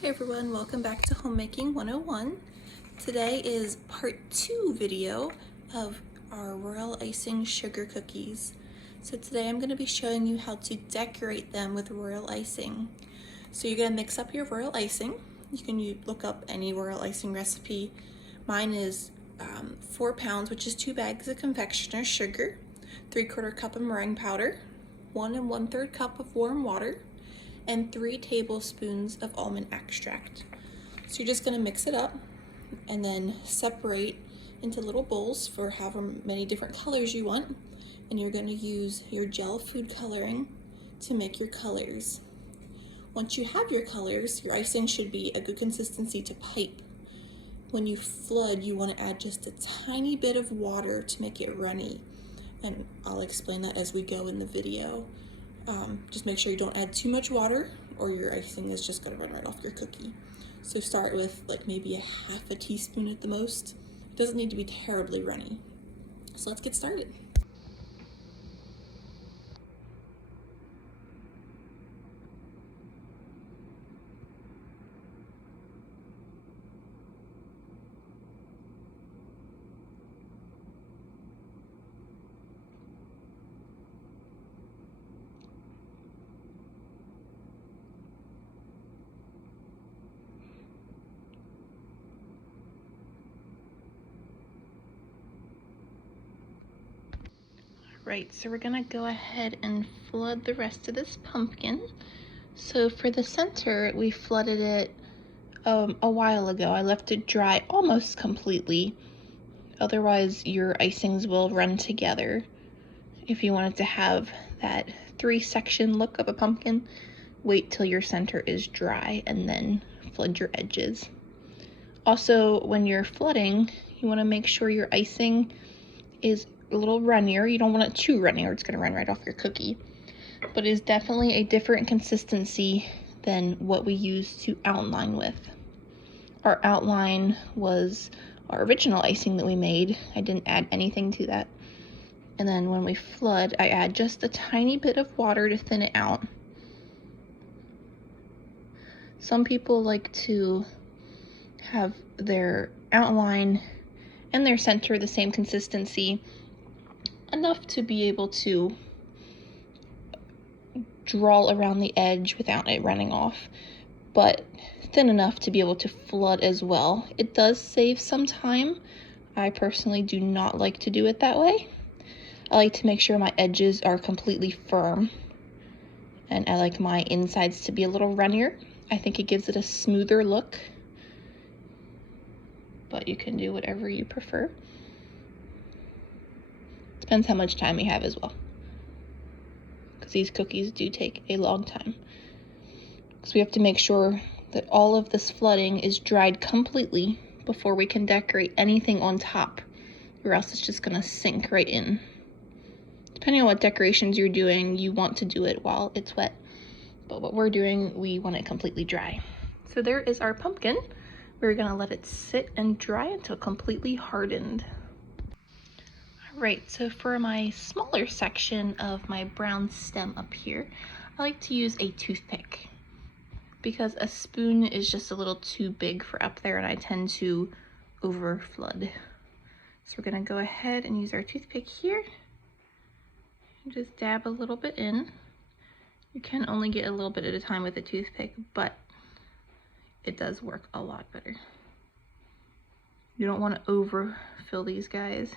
Hey everyone, welcome back to Homemaking 101. Today is part 2 video of our royal icing sugar cookies. So today I'm going to be showing you how to decorate them with royal icing. So you're going to mix up your royal icing. You can look up any royal icing recipe. Mine is 4 pounds, which is 2 bags of confectioner's sugar, 3/4 cup of meringue powder, 1 1/3 cup of warm water, and 3 tablespoons of almond extract. So you're just going to mix it up and then separate into little bowls for however many different colors you want. And you're going to use your gel food coloring to make your colors. Once you have your colors, your icing should be a good consistency to pipe. When you flood, you want to add just a tiny bit of water to make it runny. And I'll explain that as we go in the video. Just make sure you don't add too much water or your icing is just going to run right off your cookie. So start with like maybe a half a teaspoon at the most. It doesn't need to be terribly runny. So let's get started. Right, so we're gonna go ahead and flood the rest of this pumpkin. So for the center, we flooded it a while ago. I left it dry almost completely. Otherwise, your icings will run together. If you want it to have that 3-section look of a pumpkin, wait till your center is dry and then flood your edges. Also, when you're flooding, you want to make sure your icing is a little runnier. You don't want it too runny or it's going to run right off your cookie. But it is definitely a different consistency than what we used to outline with. Our outline was our original icing that we made. I didn't add anything to that. And then when we flood, I add just a tiny bit of water to thin it out. Some people like to have their outline and their center the same consistency, enough to be able to draw around the edge without it running off, but thin enough to be able to flood as well. It does save some time. I personally do not like to do it that way. I like to make sure my edges are completely firm, and I like my insides to be a little runnier. I think it gives it a smoother look, but you can do whatever you prefer. Depends how much time you have as well, because these cookies do take a long time. So we have to make sure that all of this flooding is dried completely before we can decorate anything on top, or else it's just gonna sink right in. Depending on what decorations you're doing, you want to do it while it's wet, but what we're doing, we want it completely dry. So there is our pumpkin. We're gonna let it sit and dry until completely hardened. All right, so for my smaller section of my brown stem up here, I like to use a toothpick because a spoon is just a little too big for up there and I tend to over flood. So we're gonna go ahead and use our toothpick here. Just dab a little bit in. You can only get a little bit at a time with a toothpick, but it does work a lot better. You don't want to overfill these guys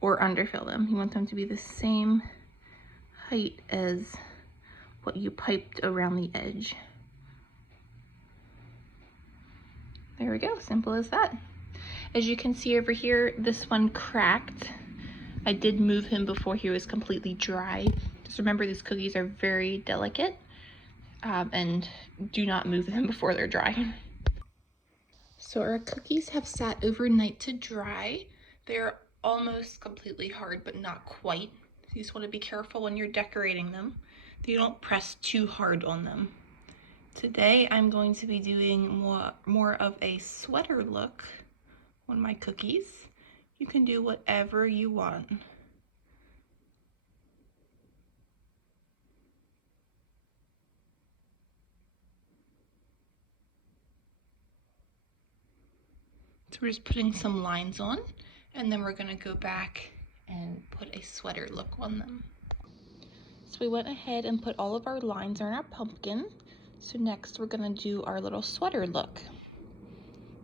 or underfill them. You want them to be the same height as what you piped around the edge. There we go, simple as that. As you can see over here, this one cracked. I did move him before he was completely dry. Just remember, these cookies are very delicate, and do not move them before they're dry. So our cookies have sat overnight to dry. They're almost completely hard, but not quite. So you just want to be careful when you're decorating them that you don't press too hard on them. Today I'm going to be doing more of a sweater look on my cookies. You can do whatever you want. So we're just putting some lines on, and then we're gonna go back and put a sweater look on them. So we went ahead and put all of our lines on our pumpkin. So next we're gonna do our little sweater look.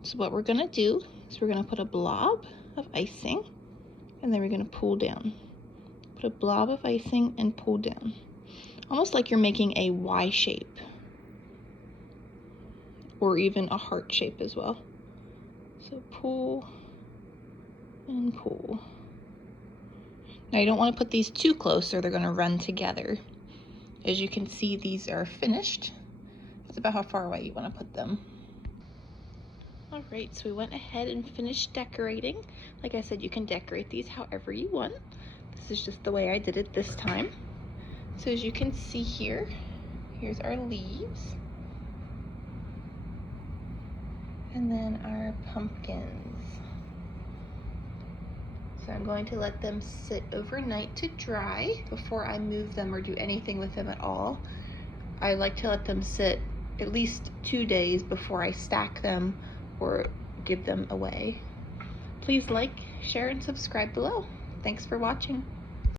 So what we're gonna do is we're gonna put a blob of icing, and then we're gonna pull down. Put a blob of icing and pull down. Almost like you're making a Y shape, or even a heart shape as well. So pull and pull. Now you don't want to put these too close or they're going to run together. As you can see, these are finished. That's about how far away you want to put them. Alright, so we went ahead and finished decorating. Like I said, you can decorate these however you want. This is just the way I did it this time. So as you can see here, here's our leaves. And then our pumpkins. So I'm going to let them sit overnight to dry before I move them or do anything with them at all. I like to let them sit at least 2 days before I stack them or give them away. Please like, share, and subscribe below. Thanks for watching.